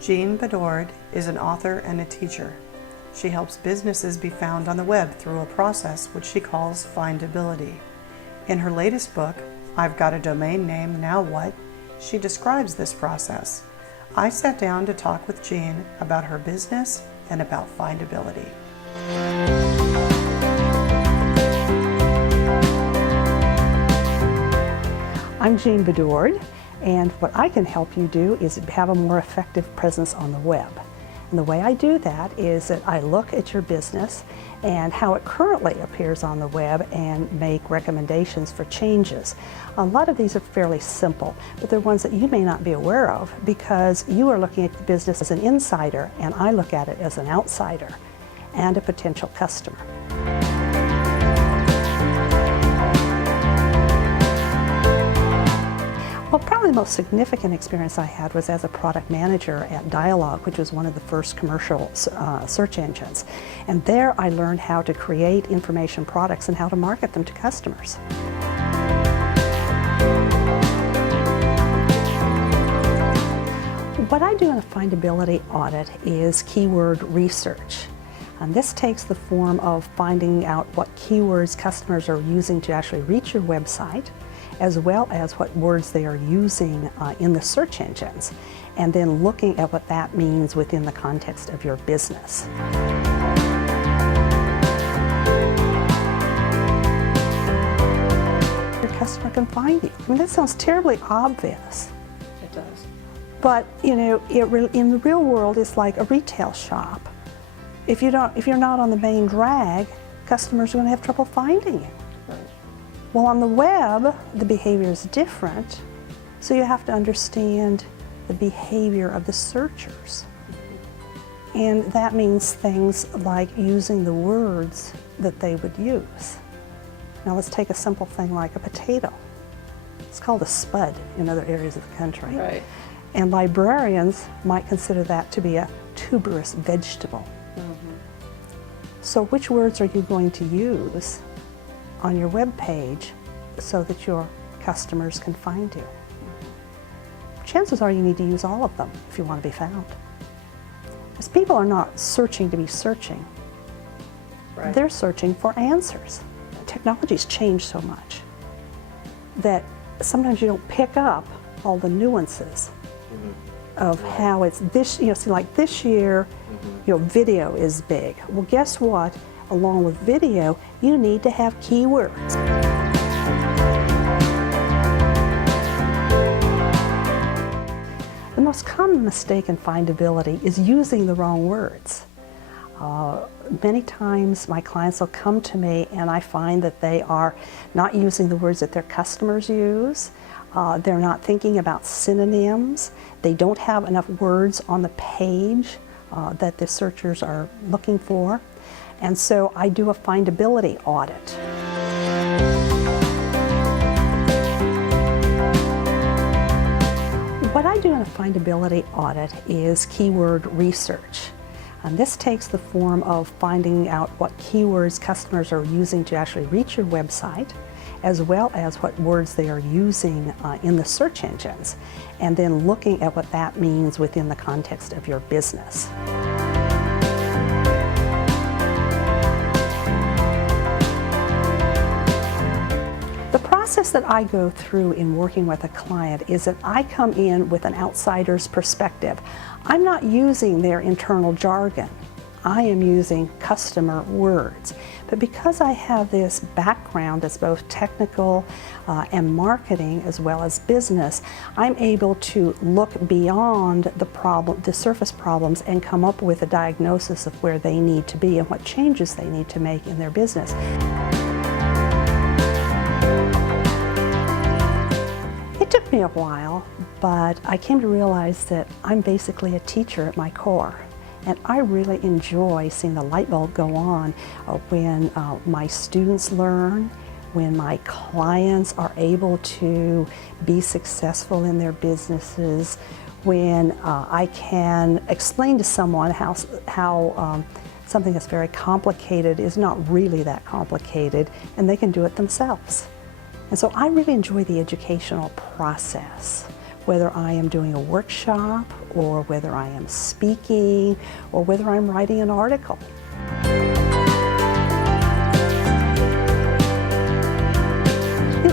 Jean Bedord is an author and a teacher. She helps businesses be found on the web through a process which she calls findability. In her latest book, I've Got a Domain Name, Now What?, she describes this process. I sat down to talk with Jean about her business and about findability. I'm Jean Bedord, and what I can help you do is have a more effective presence on the web. And the way I do that is that I look at your business and how it currently appears on the web and make recommendations for changes. A lot of these are fairly simple, but they're ones that you may not be aware of because you are looking at the business as an insider and I look at it as an outsider and a potential customer. Well, probably the most significant experience I had was as a product manager at Dialog, which was one of the first commercial search engines. And there I learned how to create information products and how to market them to customers. What I do in a findability audit is keyword research. And this takes the form of finding out what keywords customers are using to actually reach your website, as well as what words they are using in the search engines, and then looking at what that means within the context of your business. Your customer can find you. I mean, that sounds terribly obvious. It does. But you know, in the real world, it's like a retail shop. If you're not on the main drag, customers are going to have trouble finding you. Well, on the web, the behavior is different, so you have to understand the behavior of the searchers. And that means things like using the words that they would use. Now let's take a simple thing like a potato. It's called a spud in other areas of the country. Right. And librarians might consider that to be a tuberous vegetable. So which words are you going to use on your web page so that your customers can find you? Chances are you need to use all of them if you want to be found. Because people are not searching to be searching. Right. They're searching for answers. Technology's changed so much that sometimes you don't pick up all the nuances of how it's this, see, like this year, video is big. Well, guess what? Along with video, you need to have keywords. The most common mistake in findability is using the wrong words. Many times my clients will come to me and I find that they are not using the words that their customers use. They're not thinking about synonyms. They don't have enough words on the page that the searchers are looking for. And so I do a findability audit. What I do in a findability audit is keyword research. And this takes the form of finding out what keywords customers are using to actually reach your website, as well as what words they are using in the search engines, and then looking at what that means within the context of your business. The process that I go through in working with a client is that I come in with an outsider's perspective. I'm not using their internal jargon. I am using customer words. But because I have this background as both technical and marketing as well as business, I'm able to look beyond the surface problems and come up with a diagnosis of where they need to be and what changes they need to make in their business. It took me a while, but I came to realize that I'm basically a teacher at my core. And I really enjoy seeing the light bulb go on when my students learn, when my clients are able to be successful in their businesses, when I can explain to someone how something that's very complicated is not really that complicated, and they can do it themselves. And so I really enjoy the educational process, whether I am doing a workshop or whether I am speaking, or whether I'm writing an article.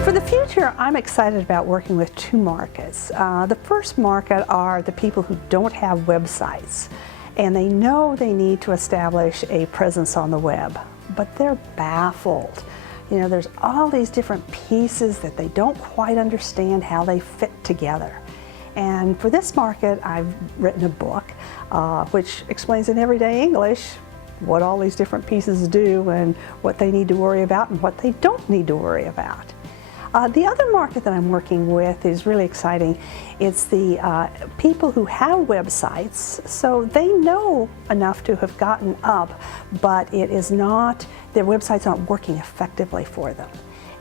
For the future, I'm excited about working with two markets. The first market are the people who don't have websites, and they know they need to establish a presence on the web, but they're baffled. You know, there's all these different pieces that they don't quite understand how they fit together. And for this market, I've written a book which explains in everyday English what all these different pieces do and what they need to worry about and what they don't need to worry about. The other market that I'm working with is really exciting. It's the people who have websites, so they know enough to have gotten up, but it is not, their websites aren't working effectively for them.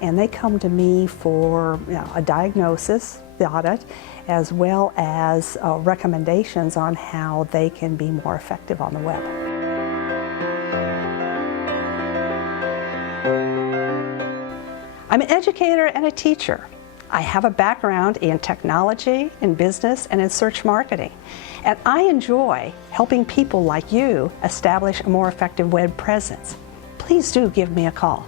And they come to me for a diagnosis, the audit, as well as recommendations on how they can be more effective on the web. I'm an educator and a teacher. I have a background in technology, in business, and in search marketing. And I enjoy helping people like you establish a more effective web presence. Please do give me a call.